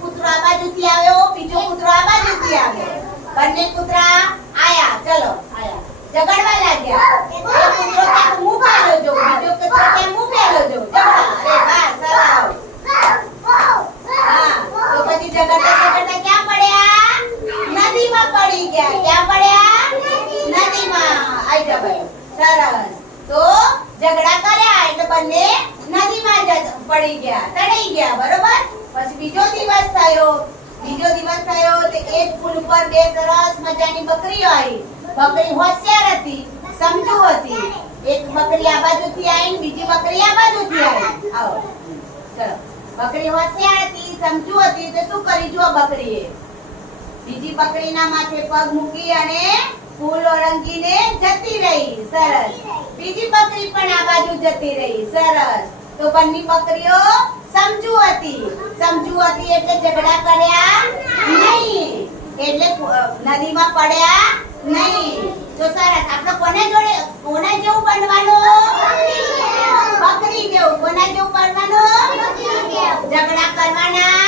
કૂતરો આ બાજુથી આવ્યો, બીજો કૂતરો આ બાજુથી આવ્યો. બંને કૂતરા આયા. ચલો, આયા. ઝઘડવા લાગ્યા. પડી ગયા. ક્યાં આઈ જા સરસ. તો ઝઘડા કર્યા એટલે બંને નદીમાં પડી ગયા. તણાઈ ગયા. બરોબર? પછી બીજો થયો, બીજો દિવસ થયો તે એક પુલ ઉપર બે સરસ મજાની બકરીઓ આવી. બકરી હોશિયાર હતી, સમજુ હતી. એક બકરી આ બાજુથી આવી બીજી બકરી આ બાજુથી આવી. આવો. ચલો. બકરી હોશિયાર હતી, સમજુ હતી, તો શું કરી જુઓ બકરીએ? બીજી બકરીના માથે પગ મૂકી અને ફૂલ ઓળંગીને જતી રહી. સરસ. બીજી બકરી પણ આ બાજુ જતી રહી. સરસ. તો બંને બકરીઓ સમજુ હતી એટલે ઝઘડા કર્યા નહીં એટલે અ, નદીમાં પડ્યા નહીં. તો સરસ. આપણે કોને જોડે કોના જેવું બનવાનું? બકરી જેવું. કોના જેવું બનવાનું? ઝઘડા કરવાના?